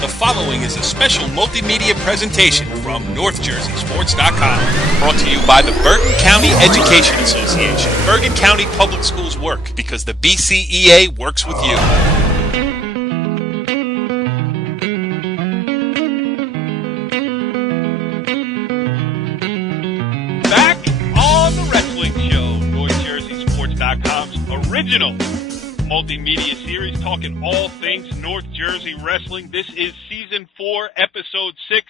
The following is a special multimedia presentation from NorthJerseySports.com, brought to you by the Bergen County Education Association. Bergen County Public Schools work because the BCEA works with you. Back on the Wrestling Show, NorthJerseySports.com's original multimedia series talking all things North Jersey wrestling. This is Season 4, Episode 6.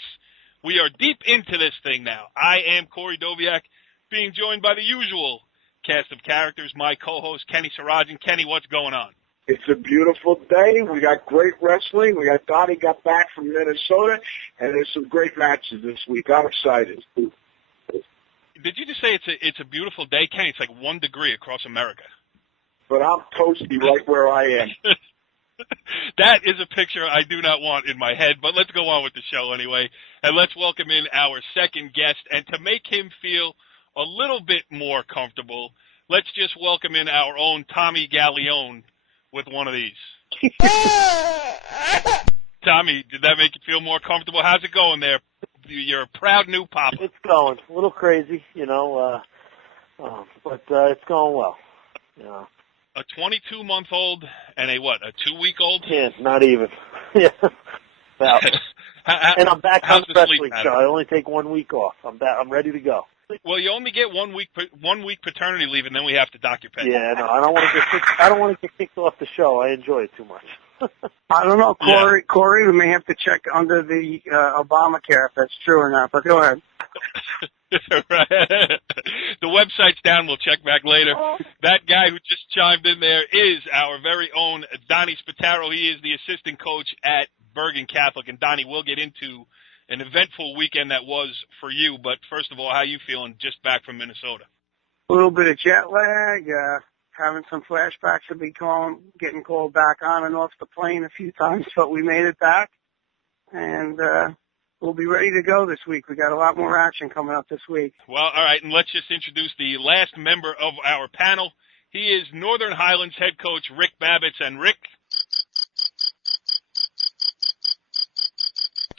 We are deep into this thing now. I am Corey Doviak, being joined by the usual cast of characters, my co-host Kenny Sarajian. Kenny, what's going on? It's a beautiful day. We got great wrestling. We got Donnie got back from Minnesota, and there's some great matches this week. I'm excited. Did you just say it's a beautiful day, Kenny? It's like 1 degree across America. But I'm toasty right where I am. That is a picture I do not want in my head, but let's go on with the show anyway. And let's welcome in our second guest. And to make him feel a little bit more comfortable, let's just welcome in our own Tommy Gallione with one of these. Tommy, did that make you feel more comfortable? How's it going there? You're a proud new papa. It's going. A little crazy, but it's going well. Yeah. A 22-month-old and a 2-week-old? Yeah, not even. Yeah. And I'm back on the wrestling show. I only take 1 week off. I'm back. I'm ready to go. Well, you only get 1 week paternity leave, and then we have to dock your pay. Yeah, no, I don't want to get kicked off the show. I enjoy it too much. I don't know, Corey. Yeah. Corey, we may have to check under the Obamacare if that's true or not. But go ahead. Right. The website's down. We'll check back later. That guy who just chimed in there is our very own Donnie Spataro. He is the assistant coach at Bergen Catholic. And, Donnie, we'll get into an eventful weekend that was for you. But, first of all, how you feeling just back from Minnesota? A little bit of jet lag, having some flashbacks of getting called back on and off the plane a few times, but we made it back. And we'll be ready to go this week. We got a lot more action coming up this week. Well, all right, and let's just introduce the last member of our panel. He is Northern Highlands head coach Rick Babbitts. And Rick,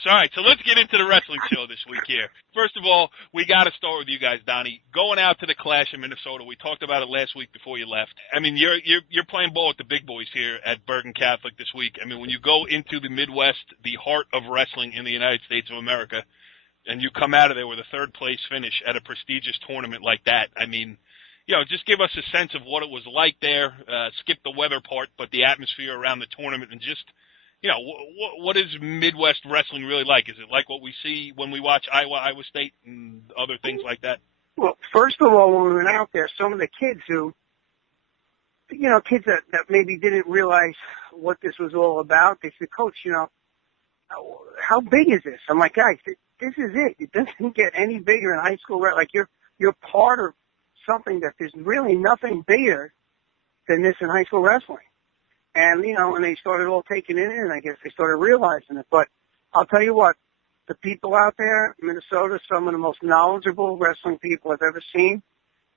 all right, so let's get into the wrestling show this week here. First of all, we got to start with you guys, Donnie. Going out to the Clash in Minnesota, we talked about it last week before you left. I mean, you're playing ball with the big boys here at Bergen Catholic this week. I mean, when you go into the Midwest, the heart of wrestling in the United States of America, and you come out of there with a third-place finish at a prestigious tournament like that, I mean, just give us a sense of what it was like there. Skip the weather part, but the atmosphere around the tournament and just – what is Midwest wrestling really like? Is it like what we see when we watch Iowa State, and other things like that? Well, first of all, when we went out there, some of the kids kids that maybe didn't realize what this was all about, they said, Coach, how big is this? I'm like, guys, this is it. It doesn't get any bigger in high school. Like you're part of something that there's really nothing bigger than this in high school wrestling. And, and they started all taking it in, and I guess they started realizing it. But I'll tell you what, the people out there in Minnesota, some of the most knowledgeable wrestling people I've ever seen,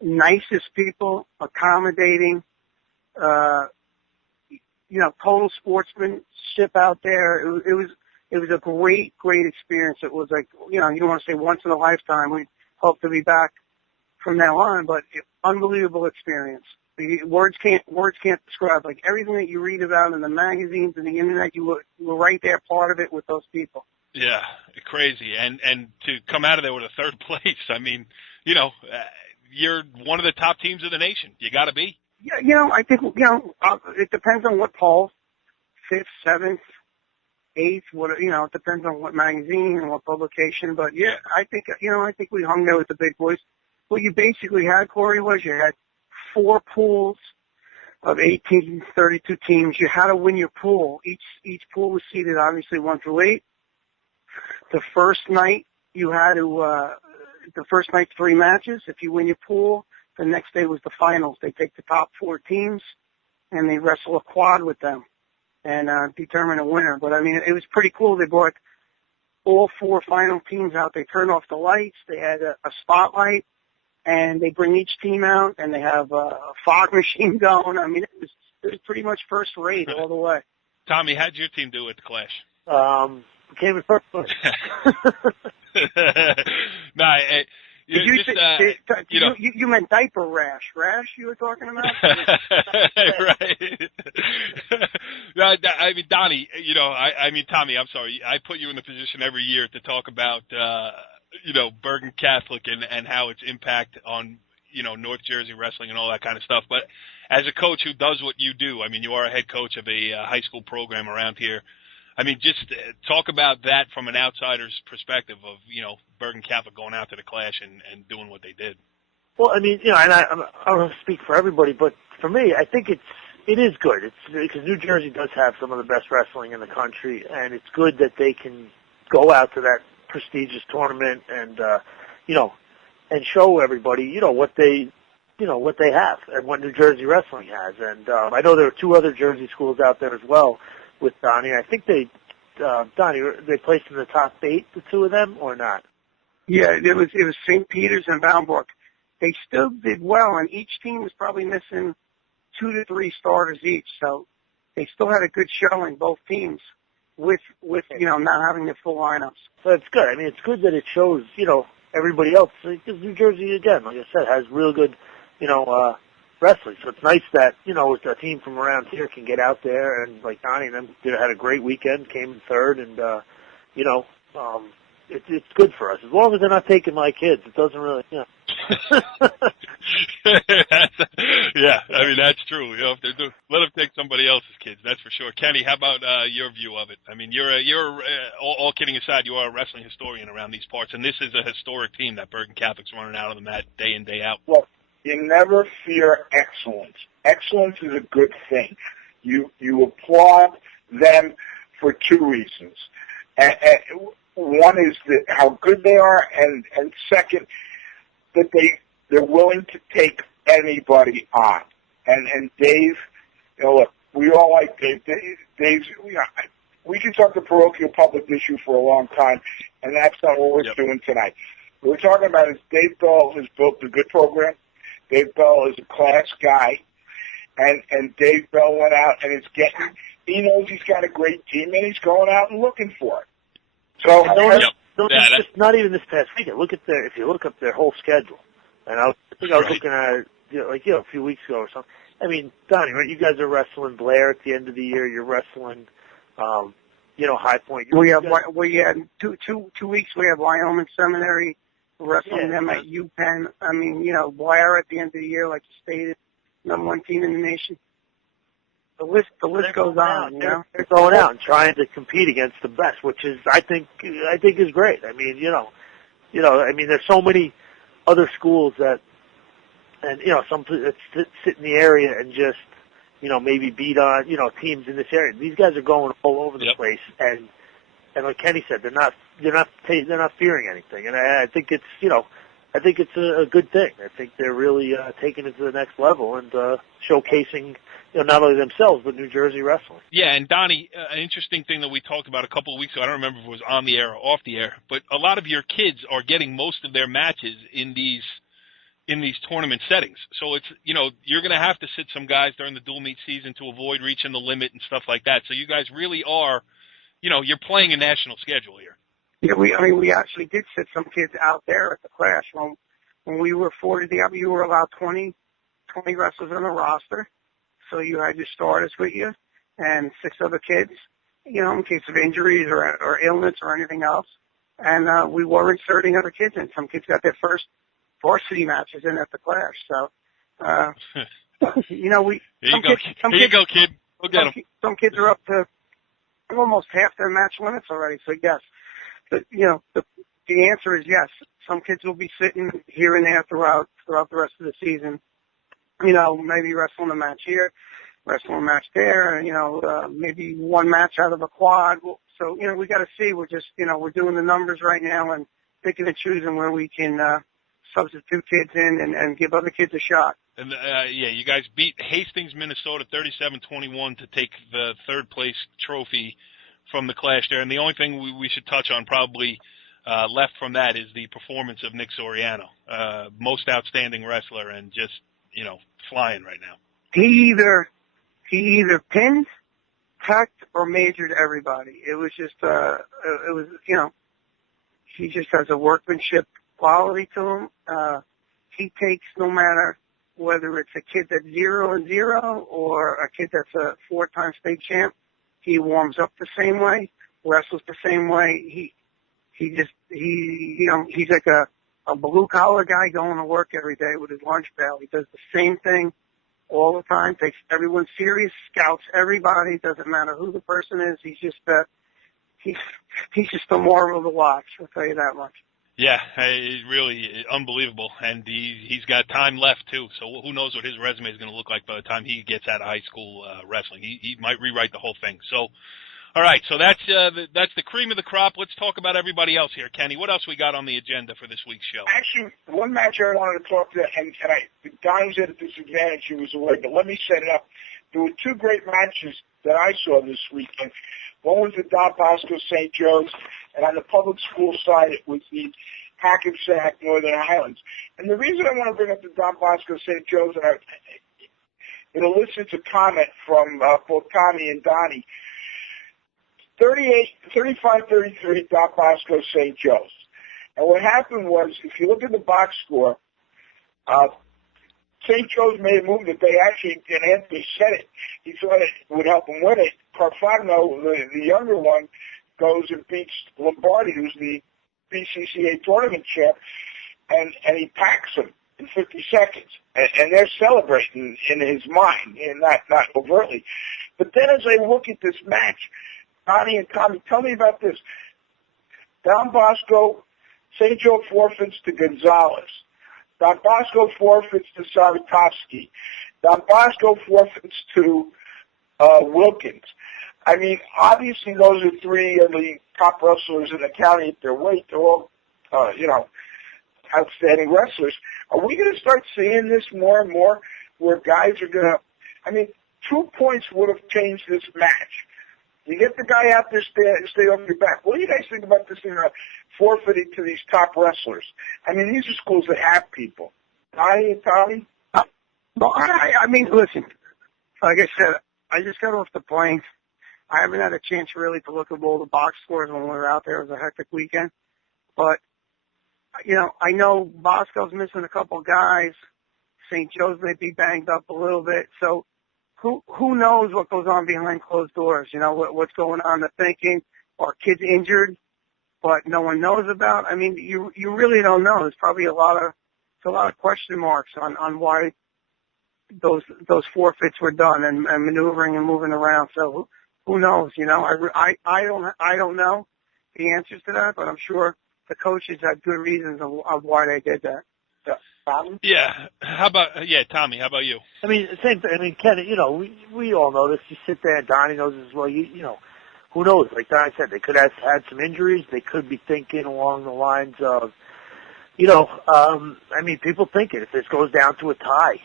nicest people, accommodating, total sportsmanship out there. It was a great experience. It was like, you don't want to say once in a lifetime. We hope to be back from now on, but unbelievable experience. Words can't describe. Like everything that you read about in the magazines and the internet, you were right there, part of it with those people. Yeah, crazy. And to come out of there with a third place, I mean, you're one of the top teams of the nation. You got to be. Yeah, I think it depends on what poll, 5th, 7th, 8th. It depends on what magazine and what publication. But yeah, I think we hung there with the big boys. What you basically had, Corey, was you had 4 pools of 18, 32 teams. You had to win your pool. Each pool was seeded, obviously, 1 through 8. The first night, the first night's 3 matches. If you win your pool, the next day was the finals. They take the top 4 teams, and they wrestle a quad with them and determine a winner. But, I mean, it was pretty cool. They brought all 4 final teams out. They turned off the lights. They had a spotlight. And they bring each team out, and they have a fog machine going. I mean, it was pretty much first rate all the way. Tommy, how'd your team do at the Clash? Came in first place. Nah, you meant diaper rash. Rash you were talking about? Right. No, I mean, Donnie, I mean, Tommy, I'm sorry. I put you in the position every year to talk about, Bergen Catholic and how its impact on, North Jersey wrestling and all that kind of stuff. But as a coach who does what you do, I mean, you are a head coach of a high school program around here. I mean, just talk about that from an outsider's perspective of, Bergen Catholic going out to the Clash and doing what they did. Well, I mean, and I don't speak for everybody, but for me, I think it is good. It's because New Jersey does have some of the best wrestling in the country, and it's good that they can go out to that prestigious tournament and, and show everybody, what they have and what New Jersey wrestling has. And I know there are two other Jersey schools out there as well with Donnie. I think Donnie, they placed in the top 8, the two of them, or not? Yeah, it was St. Peter's and Boundbrook. They still did well, and each team was probably missing 2 to 3 starters each. So they still had a good showing, both teams, with not having the full lineups. So it's good. I mean, it's good that it shows everybody else, because New Jersey, again, like I said, has real good wrestling. So it's nice that a team from around here can get out there, and like Donnie and them had a great weekend, came in third, and it's good for us as long as they're not taking my kids. It doesn't really, Yeah, I mean that's true. If they do, let them take somebody else's kids. That's for sure. Kenny, how about your view of it? I mean, you're all kidding aside, you are a wrestling historian around these parts, and this is a historic team that Bergen Catholic's running out on the mat day in, day out. Well, you never fear excellence. Excellence is a good thing. You applaud them for 2 reasons. And one is how good they are, and second, that they're willing to take anybody on. And Dave, look, we all like Dave. Dave's, we can talk the parochial public issue for a long time, and that's not what we're doing tonight. What we're talking about is Dave Bell has built a good program. Dave Bell is a class guy, and Dave Bell went out and he knows he's got a great team, and he's going out and looking for it. So, just not even this past weekend. If you look up their whole schedule, and I think I was looking at it, a few weeks ago or something. I mean, Donnie, right? You guys are wrestling Blair at the end of the year. You're wrestling, High Point. We had 2 weeks. We have Wyoming Seminary wrestling them at UPenn. I mean, Blair at the end of the year, like you stated, #1 team in the nation. The list goes on. They're going out and trying to compete against the best, which is I think is great. I mean, there's so many other schools that, and some that sit in the area and just maybe beat on teams in this area. These guys are going all over the place, and like Kenny said, they're not fearing anything, and I think it's a good thing. I think they're really taking it to the next level and showcasing not only themselves but New Jersey wrestling. Yeah, and Donnie, an interesting thing that we talked about a couple of weeks ago, I don't remember if it was on the air or off the air, but a lot of your kids are getting most of their matches in these tournament settings. So it's, you're going to have to sit some guys during the dual meet season to avoid reaching the limit and stuff like that. So you guys really are, you're playing a national schedule here. Yeah, we actually did sit some kids out there at the Clash. When we were 40, you were allowed 20 wrestlers on the roster. So you had your starters with you and 6 other kids, in case of injuries or illness or anything else. And we were inserting other kids in. Some kids got their first varsity matches in at the Clash. So, Here you go, kid. Go get them. Some kids are up to almost half their match limits already. So, yes. But, the answer is yes. Some kids will be sitting here and there throughout the rest of the season. Maybe wrestling a match here, wrestling a match there, maybe one match out of a quad. So, we got to see. We're just, we're doing the numbers right now and picking and choosing where we can substitute kids in and give other kids a shot. And, you guys beat Hastings, Minnesota 37-21 to take the third place trophy from the Clash there. And the only thing we should touch on probably left from that is the performance of Nick Soriano, most outstanding wrestler and just, flying right now. He either pinned, tech or major to everybody. It was just, it was, he just has a workmanship quality to him. He takes, no matter whether it's a kid that's 0-0 or a kid that's a 4-time state champ, he warms up the same way, wrestles the same way. He's like a blue collar guy going to work every day with his lunch pail. He does the same thing all the time, takes everyone serious, scouts everybody, doesn't matter who the person is. He's just he's just a marvel to watch, I'll tell you that much. Yeah, it's really unbelievable, and he's got time left too. So who knows what his resume is going to look like by the time he gets out of high school wrestling? He might rewrite the whole thing. So, all right, so that's the cream of the crop. Let's talk about everybody else here, Kenny. What else we got on the agenda for this week's show? Actually, one match I wanted to talk to, and Donnie's at a disadvantage. He was away, but let me set it up. There were two great matches that I saw this weekend. One was the Don Bosco St. Joe's, and on the public school side, it was the Hackensack Northern Highlands. And the reason I want to bring up the Don Bosco St. Joe's, and it elicits a comment from both Tommy and Donnie. 35-33 Don Bosco St. Joe's. And what happened was, if you look at the box score, St. Joe's made a move that they actually, and Anthony said it, he thought it would help him win it. Carfagno, the younger one, goes and beats Lombardi, who's the BCCA tournament champ, and he packs him in 50 seconds. And they're celebrating in his mind, and not overtly. But then as I look at this match, Donnie and Tommy, tell me about this. Don Bosco, St. Joe forfeits to Gonzalez. Don Bosco forfeits to Savitovsky. Don Bosco forfeits to Wilkins. I mean, obviously those are three of the top wrestlers in the county at their weight. They're all, outstanding wrestlers. Are we going to start seeing this more and more where guys are going to, 2 points would have changed this match. You get the guy out there, stay off your back. What do you guys think about this thing, forfeiting to these top wrestlers? These are schools that have people. Donnie and Tommy? Well, listen, like I said, I just got off the plane. I haven't had a chance really to look at all the box scores when we were out there. It was a hectic weekend. But, I know Bosco's missing a couple guys. St. Joe's may be banged up a little bit. So who knows what goes on behind closed doors? What's going on, the thinking, or kids injured, but no one knows about. You really don't know. There's probably a lot of question marks on why those forfeits were done and maneuvering and moving around. So who knows? I don't know the answers to that, but I'm sure the coaches had good reasons of why they did that. Yeah. Tommy, how about you? Same thing. Ken, we all know this. You sit there, and Donnie knows this as well. Who knows? Like Donnie said, they could have had some injuries. They could be thinking along the lines of, people thinking if this goes down to a tie,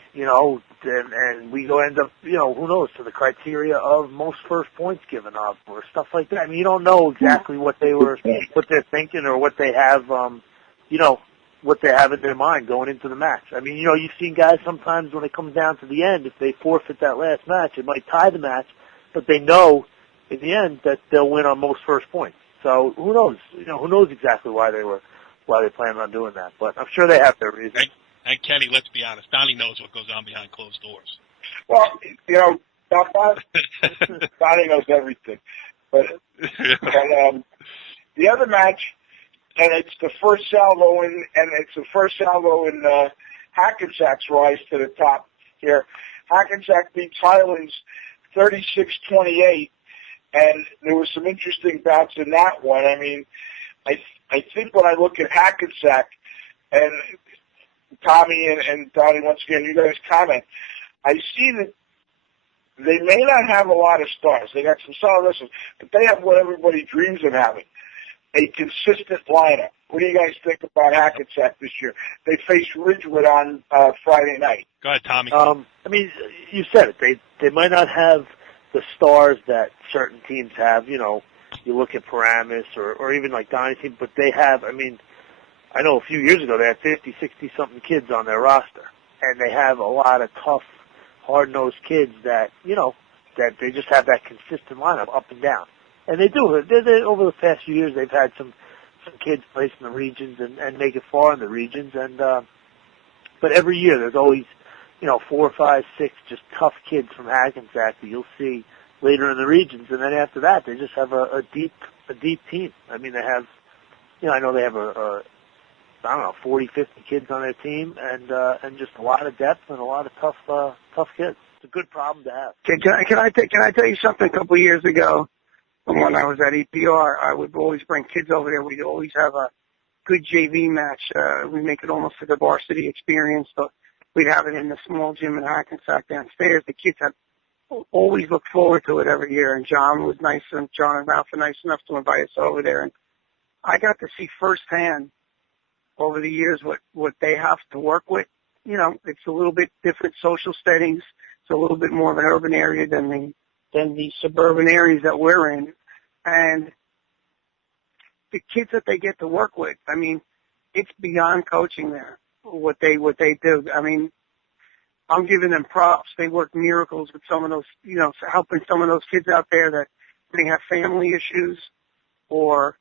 and we end up, who knows, to the criteria of most first points given up or stuff like that. You don't know exactly what they're thinking or what they have, what they have in their mind going into the match. You've seen guys sometimes when it comes down to the end, if they forfeit that last match, it might tie the match, but they know in the end that they'll win on most first points. So who knows? Who knows exactly why they plan on doing that? But I'm sure they have their reasons. And Kenny, let's be honest, Donnie knows what goes on behind closed doors. Well, Donnie knows everything. But the other match, and it's the first salvo in Hackensack's rise to the top here. Hackensack beats Highlands 36-28, and there was some interesting bouts in that one. I think when I look at Hackensack, and Tommy and Donnie, once again, you guys comment, I see that they may not have a lot of stars. They got some solid wrestlers, but they have what everybody dreams of having, a consistent lineup. What do you guys think about Hackensack this year? They face Ridgewood on Friday night. Go ahead, Tommy. You said it. They might not have the stars that certain teams have. You look at Paramus or even like Donnie's team, but they have, I know a few years ago they had 50, 60-something kids on their roster, and they have a lot of tough, hard-nosed kids that, that they just have that consistent lineup up and down. And they do. They over the past few years, they've had some kids place in the regions and make it far in the regions. And but every year there's always, 4, 5, 6 just tough kids from Hackensack that you'll see later in the regions. And then after that, they just have a deep team. I mean, they have, I know they have I don't know, 40, 50 kids on their team, and just a lot of depth and a lot of tough kids. It's a good problem to have. Can I tell you something? A couple of years ago, when I was at EPR, I would always bring kids over there. We'd always have a good JV match. We make it almost like a varsity experience, but we'd have it in the small gym in Hackensack downstairs. The kids had always looked forward to it every year, and John and Ralph were nice enough to invite us over there, and I got to see firsthand over the years what they have to work with. It's a little bit different social settings. It's a little bit more of an urban area than the suburban areas that we're in. And the kids that they get to work with, I mean, it's beyond coaching there, what they do. I mean, I'm giving them props. They work miracles with some of those, helping some of those kids out there that may have family issues or,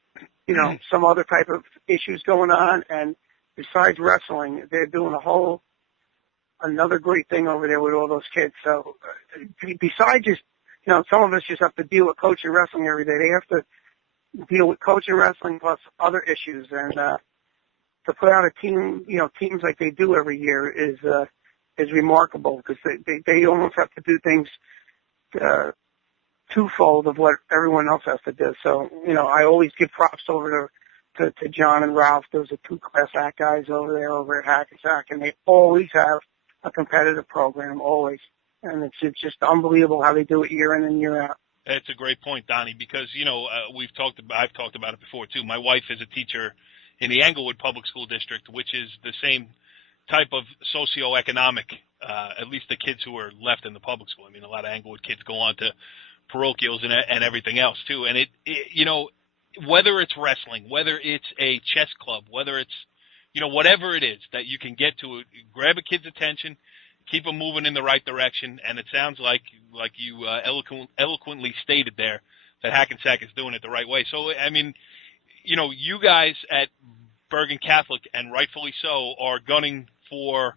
some other type of issues going on. And besides wrestling, they're doing another great thing over there with all those kids. So besides just, some of us just have to deal with coaching wrestling every day. They have to deal with coaching wrestling plus other issues. And to put out a team, teams like they do every year is remarkable because they almost have to do things twofold of what everyone else has to do. So, I always give props over to John and Ralph. Those are two class act guys over there over at Hackensack, and they always have a competitive program, always. And it's just unbelievable how they do it year in and year out. That's a great point, Donnie, because, I've talked about it before, too. My wife is a teacher in the Englewood Public School District, which is the same type of socioeconomic, at least the kids who are left in the public school. I mean, a lot of Englewood kids go on to parochials and everything else, too. And whether it's wrestling, whether it's a chess club, whether it's, whatever it is that you can get to, grab a kid's attention, keep them moving in the right direction, and it sounds like you eloquently stated there that Hackensack is doing it the right way. So, I mean, you guys at Bergen Catholic, and rightfully so, are gunning for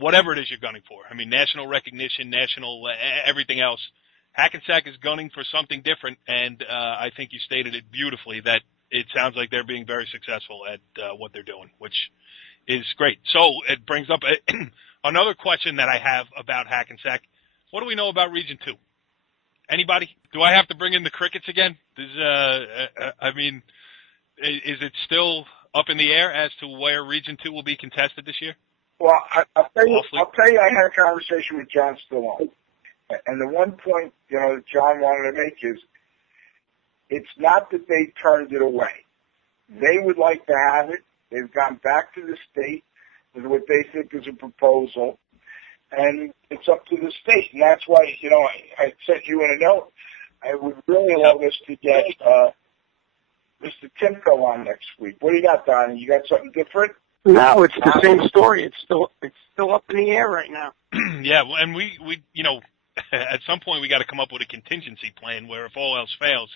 whatever it is you're gunning for. I mean, national recognition, national everything else. Hackensack is gunning for something different, and I think you stated it beautifully that it sounds like they're being very successful at what they're doing, which is great. So it brings up another question that I have about Hackensack. What do we know about Region 2? Anybody? Do I have to bring in the crickets again? I mean, is it still up in the air as to where Region 2 will be contested this year? Well, I'll tell you, I had a conversation with John Stallone. And the one point, that John wanted to make is it's not that they turned it away. They would like to have it. They've gone back to the state with what they think is a proposal, and it's up to the state. And that's why, I sent you in a note. I would really love us to get Mr. Timko on next week. What do you got, Donnie? You got something different? No, it's the same story. It's still up in the air right now. Yeah, and we at some point we got to come up with a contingency plan where if all else fails,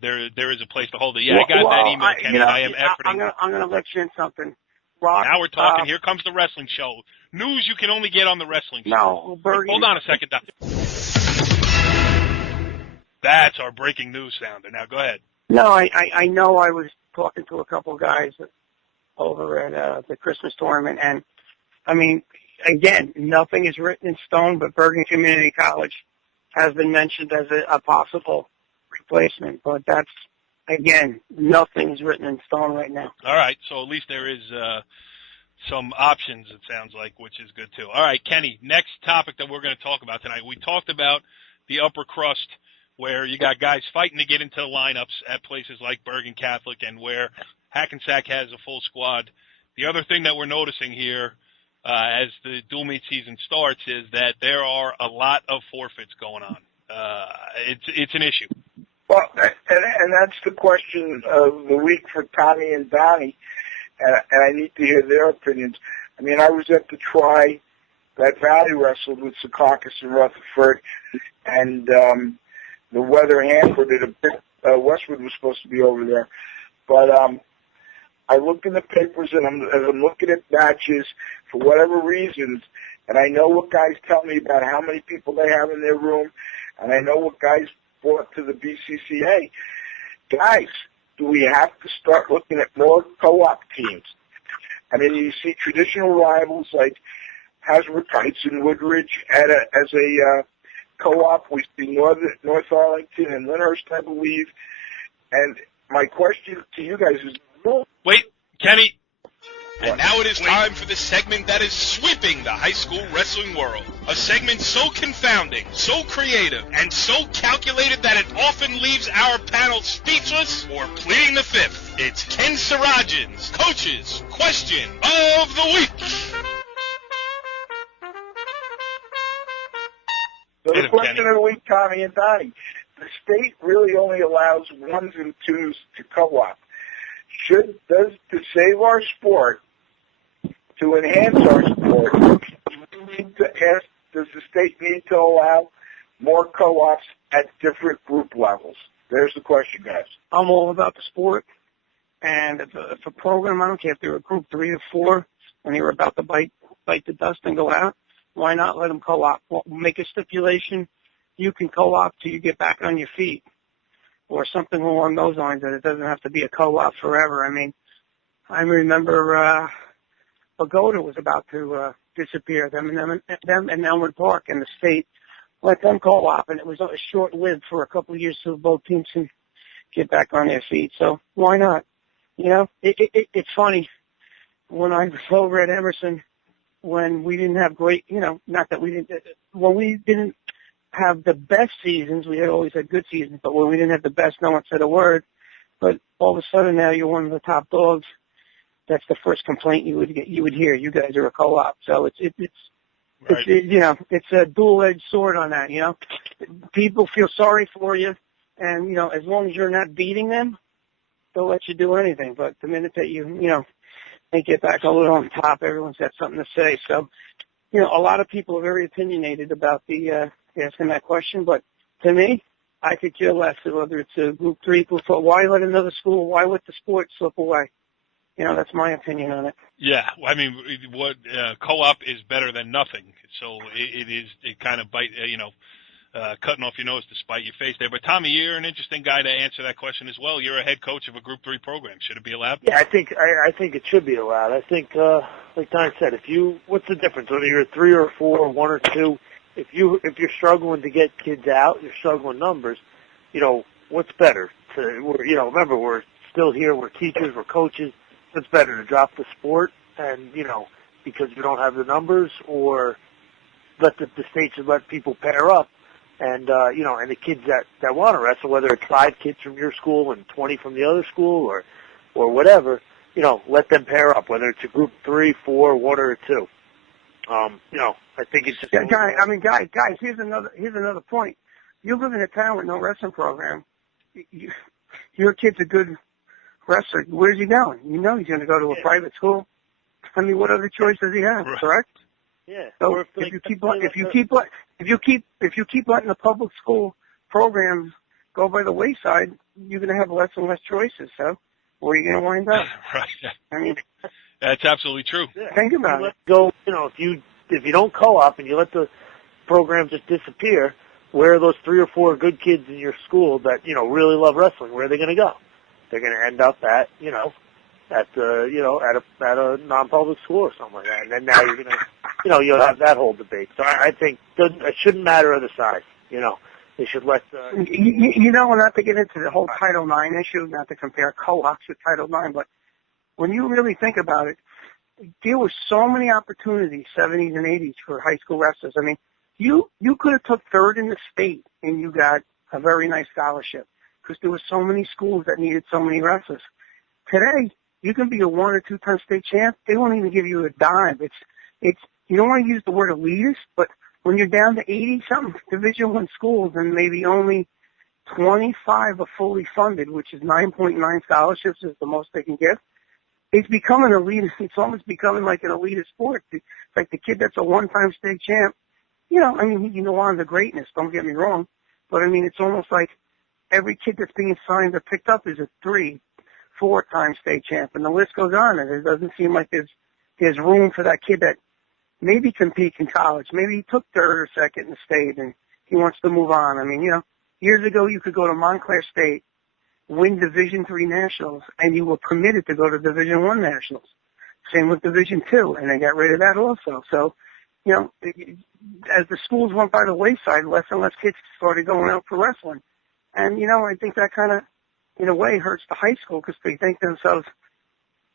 there is a place to hold it. Yeah, I got that email, Kenny. I am efforting. I'm going to let you in something. Now we're talking. Here comes the wrestling show. News you can only get on the wrestling show. No, Bergen. Hold on a second, Doc. That's our breaking news sounder. Now go ahead. No, I know I was talking to a couple of guys over at the Christmas tournament, and, I mean, again, nothing is written in stone, but Bergen Community College has been mentioned as a possible replacement. But that's, again, nothing is written in stone right now. All right, so at least there is some options, it sounds like, which is good, too. All right, Kenny, next topic that we're going to talk about tonight. We talked about the upper crust where you got guys fighting to get into the lineups at places like Bergen Catholic and where Hackensack has a full squad. The other thing that we're noticing here as the dual meet season starts is that there are a lot of forfeits going on. It's an issue. Well, and that's the question of the week for Tommy and Donnie, and I need to hear their opinions. I mean, I was at the Tri that Valley wrestled with Secaucus and Rutherford, and the weather hampered it a bit. Westwood was supposed to be over there, but I look in the papers, and as I'm looking at matches, for whatever reasons, and I know what guys tell me about how many people they have in their room, and I know what guys brought to the BCCA. Guys, do we have to start looking at more co-op teams? I mean, you see traditional rivals like Hasbrook Heights and Woodridge as a co-op. We see North Arlington and Lyndhurst, I believe. And my question to you guys is, wait, Kenny. And now it is time for the segment that is sweeping the high school wrestling world. A segment so confounding, so creative, and so calculated that it often leaves our panel speechless or pleading the fifth. It's Ken Sarajian's Coach's Question of the Week. So the question of the week, Tommy and Donnie. The state really only allows ones and twos to co-op. To save our sport, to enhance our sport, does the state need to allow more co-ops at different group levels? There's the question, guys. I'm all about the sport, and if a program, I don't care if they're a group 3 or 4, when they're about to bite the dust and go out, why not let them co-op? Well, make a stipulation, you can co-op till you get back on your feet, or something along those lines, that it doesn't have to be a co-op forever. I mean, I remember Pagoda was about to disappear, them and Elmwood Park, and the state let them co-op, and it was short-lived for a couple of years so both teams can get back on their feet. So why not? You know, it's funny. When I was over at Emerson, when we didn't have great, not that we didn't, when we didn't have the best seasons, we had always had good seasons, but when we didn't have the best, no one said a word. But all of a sudden now you're one of the top dogs. That's the first complaint you would hear. You guys are a co-op. So it's a dual-edged sword on that, People feel sorry for you, and, as long as you're not beating them, they'll let you do anything. But the minute that they get back a little on top, everyone's got something to say. So, a lot of people are very opinionated about asking that question, but to me, I could care less whether it's a group 3, group 4. Why let another school? Why let the sport slip away? That's my opinion on it. Yeah, I mean, what co-op is better than nothing. So it kind of cutting off your nose to spite your face there. But Tommy, you're an interesting guy to answer that question as well. You're a head coach of a Group 3 program. Should it be allowed? Yeah, I think it should be allowed. I think, like Don said, what's the difference whether you're 3 or 4, 1 or 2? If you're struggling to get kids out, you're struggling numbers. What's better? Remember, we're still here. We're teachers. We're coaches. What's better, to drop the sport and because we don't have the numbers, or let the state should let people pair up and and the kids that want to wrestle, whether it's 5 kids from your school and 20 from the other school or whatever, let them pair up, whether it's a group 3, 4, 1 or 2. I think it's just guys, here's another point. You live in a town with no wrestling program. Your kid's a good wrestler. Where's he going? He's going to go to a private school. I mean, what other choice does he have? Right. Correct? Yeah. So if you keep letting the public school programs go by the wayside, you're going to have less and less choices. So where are you going to wind up? Right. I mean, that's absolutely true. Yeah. Think about it. Go. If you don't co-op and you let the program just disappear, where are those 3 or 4 good kids in your school that really love wrestling? Where are they going to go? They're going to end up at a non-public school or something like that. And then now you're going to, you'll have that whole debate. So I think it shouldn't matter other side. They should let. Not to get into the whole Title IX issue, not to compare co-ops with Title IX, but when you really think about it, there were so many opportunities, 70s and 80s, for high school wrestlers. I mean, you could have took 3rd in the state and you got a very nice scholarship, because there were so many schools that needed so many wrestlers. Today, you can be a 1 or 2-time state champ. They won't even give you a dime. It's you don't want to use the word elitist, but when you're down to 80-something Division I schools and maybe only 25 are fully funded, which is 9.9 scholarships is the most they can give, it's becoming elite. It's almost becoming like an elitist sport. It's like the kid that's a one-time state champ. You know, I mean, he can go on to greatness. Don't get me wrong, but I mean, it's almost like every kid that's being signed or picked up is a 3, 4-time state champ, and the list goes on. And it doesn't seem like there's room for that kid that maybe compete in college. Maybe he took 3rd or 2nd in the state, and he wants to move on. I mean, you know, years ago you could go to Montclair State, win Division III nationals, and you were permitted to go to Division I nationals. Same with Division II, and they got rid of that also. So, you know, as the schools went by the wayside, less and less kids started going out for wrestling. And, you know, I think that kind of, in a way, hurts the high school because they think to themselves,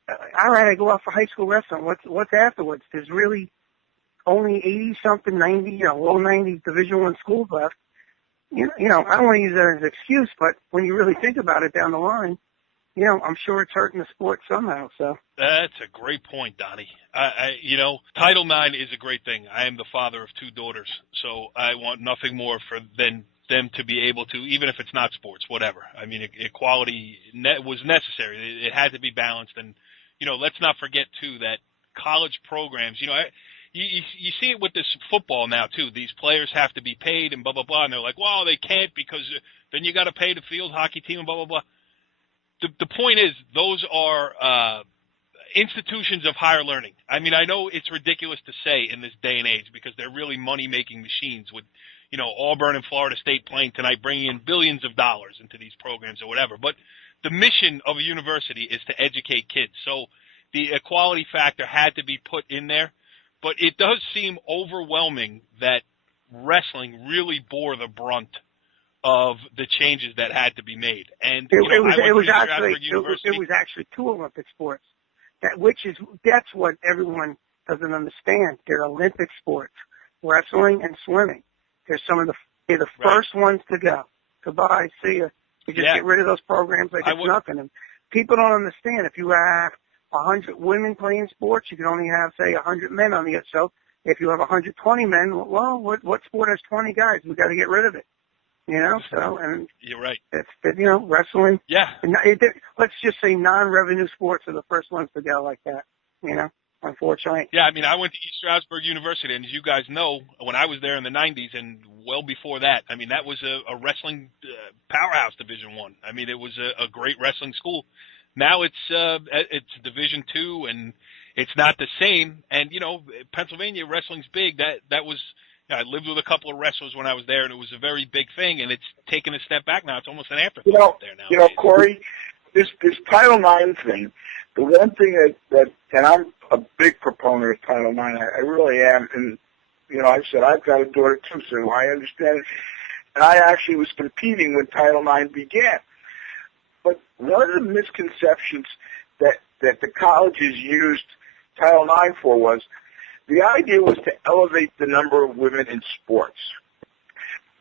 all right, I go out for high school wrestling. What's afterwards? There's really only 80-something, 90, you know, low 90s Division I schools left. You know, I don't want to use that as an excuse, but when you really think about it down the line, you know, I'm sure it's hurting the sport somehow. So that's a great point, Donnie. You know, Title IX is a great thing. I am the father of 2 daughters, so I want nothing more than them to be able to, even if it's not sports, whatever. I mean, equality was necessary. It had to be balanced, and you know, let's not forget too that college programs. You know, you see it with this football now too. These players have to be paid and blah blah blah, and they're like, well, they can't because then you got to pay the field hockey team and blah blah blah. The point is, those are institutions of higher learning. I mean, I know it's ridiculous to say in this day and age because they're really money-making machines with, you know, Auburn and Florida State playing tonight, bringing in billions of dollars into these programs or whatever. But the mission of a university is to educate kids. So the equality factor had to be put in there. But it does seem overwhelming that wrestling really bore the brunt of the changes that had to be made. And it was actually 2 Olympic sports. That's what everyone doesn't understand. They're Olympic sports, wrestling and swimming. They're the first ones to go. Goodbye, see ya. You just get rid of those programs like it's nothing. And people don't understand. If you have 100 women playing sports, you can only have, say, 100 men on the other. So if you have 120 men, well, what sport has 20 guys? We've got to get rid of it. You know, so, and you're right. It's, you know, wrestling. Yeah. And let's just say non-revenue sports are the first ones to go like that, you know, unfortunately. Yeah, I mean, I went to East Stroudsburg University, and as you guys know, when I was there in the 90s and well before that, I mean, that was a wrestling powerhouse, Division I. I mean, it was a great wrestling school. Now it's Division II, and it's not the same. And, you know, Pennsylvania wrestling's big. That was... I lived with a couple of wrestlers when I was there, and it was a very big thing, and it's taken a step back now. It's almost an afterthought there now. You know, Corey, this Title IX thing, the one thing that and I'm a big proponent of Title IX, I really am, and, you know, I said I've got a daughter too, so I understand it, and I actually was competing when Title IX began. But one of the misconceptions that the colleges used Title IX for was, the idea was to elevate the number of women in sports.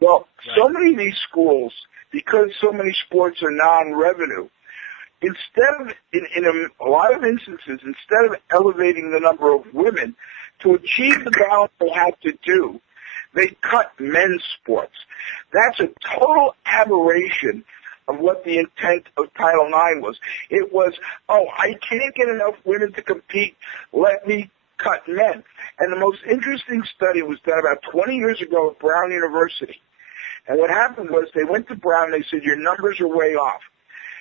Well, so many of these schools, because so many sports are non-revenue, instead of, in a lot of instances, instead of elevating the number of women, to achieve the balance they had to do, they cut men's sports. That's a total aberration of what the intent of Title IX was. It was, I can't get enough women to compete, let me cut men. And the most interesting study was done about 20 years ago at Brown University. And what happened was they went to Brown and they said, your numbers are way off.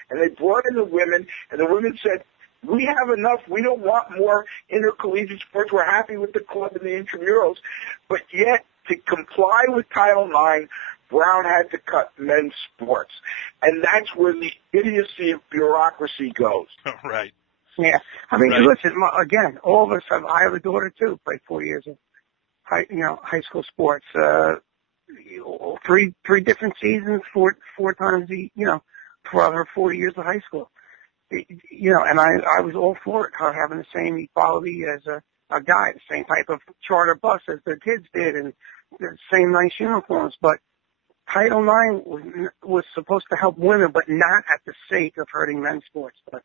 And they brought in the women, and the women said, we have enough. We don't want more intercollegiate sports. We're happy with the club and the intramurals. But yet, to comply with Title IX, Brown had to cut men's sports. And that's where the idiocy of bureaucracy goes. Right. Yeah, I mean, listen. Again, all of us have. I have a daughter too. Played 4 years of high school sports. 3 different seasons, four times throughout her 4 years of high school. And I was all for it. Her having the same equality as a guy, the same type of charter bus as their kids did, and the same nice uniforms. But Title IX was supposed to help women, but not at the sake of hurting men's sports. But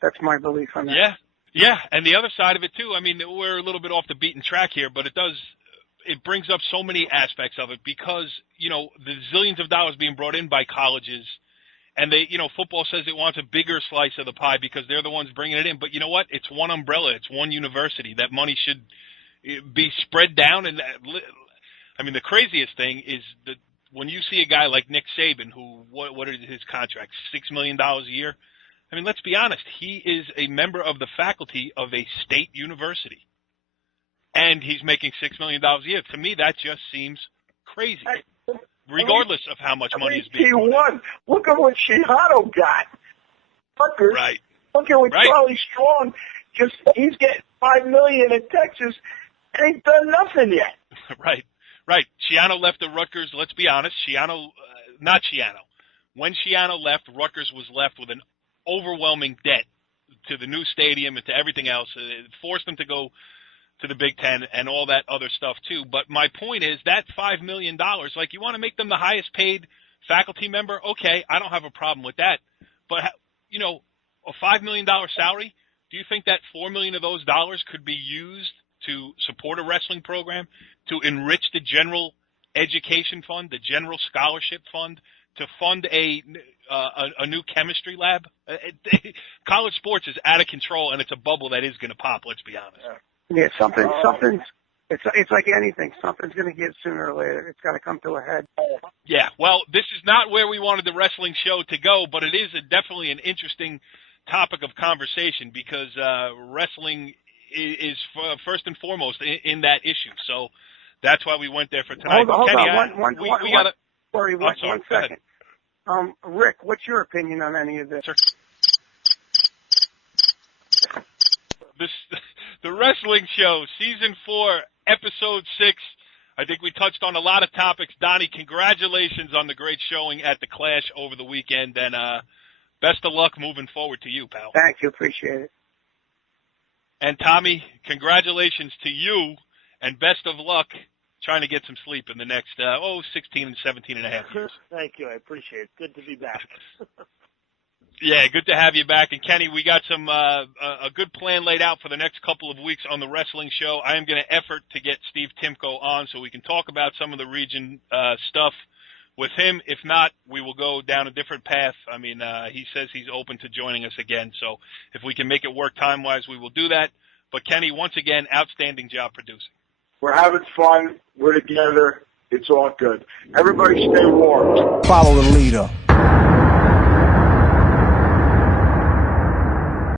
that's my belief on that. Yeah, and the other side of it too. I mean, we're a little bit off the beaten track here, but it brings up so many aspects of it because the zillions of dollars being brought in by colleges, And football says it wants a bigger slice of the pie because they're the ones bringing it in. But you know what? It's one umbrella. It's one university. That money should be spread down. And I mean, the craziest thing is that when you see a guy like Nick Saban, who what is his contract? $6 million a year. I mean, let's be honest. He is a member of the faculty of a state university, and he's making $6 million a year. To me, that just seems crazy. Regardless of how much money is being T1. Look at what Shiano got. Rutgers. Right. Look at what Right. Charlie Strong he's getting $5 million in Texas and ain't done nothing yet. Right. Shiano left the Rutgers. Let's be honest. Not Shiano. When Shiano left, Rutgers was left with an overwhelming debt to the new stadium and to everything else. It forced them to go to the Big Ten and all that other stuff too. But my point is that $5 million, like you want to make them the highest paid faculty member, okay, I don't have a problem with that. But, a $5 million salary, do you think that $4 million of those dollars could be used to support a wrestling program, to enrich the general education fund, the general scholarship fund, to fund a new chemistry lab? College sports is out of control, and it's a bubble that is going to pop, let's be honest. Yeah, it's like anything. Something's going to give sooner or later. It's got to come to a head. Yeah, well, this is not where we wanted the wrestling show to go, but it is definitely an interesting topic of conversation because wrestling is first and foremost in that issue. So that's why we went there for tonight. Hold Kenny, on. One second. Rick, what's your opinion on any of this? The Wrestling Show, Season 4, Episode 6. I think we touched on a lot of topics. Donnie, congratulations on the great showing at the Clash over the weekend, and best of luck moving forward to you, pal. Thank you. Appreciate it. And Tommy, congratulations to you, and best of luck trying to get some sleep in the next, 16 and 17 and a half years. Thank you. I appreciate it. Good to be back. Yeah, good to have you back. And Kenny, we got some a good plan laid out for the next couple of weeks on the wrestling show. I am going to effort to get Steve Timko on so we can talk about some of the region stuff with him. If not, we will go down a different path. I mean, he says he's open to joining us again. So if we can make it work time-wise, we will do that. But Kenny, once again, outstanding job producing. We're having fun. We're together. It's all good. Everybody stay warm. Follow the leader.